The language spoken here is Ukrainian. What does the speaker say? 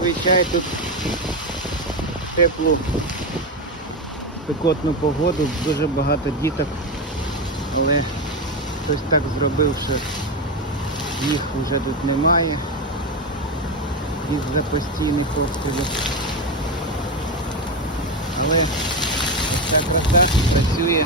зустрічає тут теплу спекотну погоду, дуже багато діток, але хтось так зробив, що їх вже тут немає. Із-за постійних обстрілів. Але ось ця краса працює.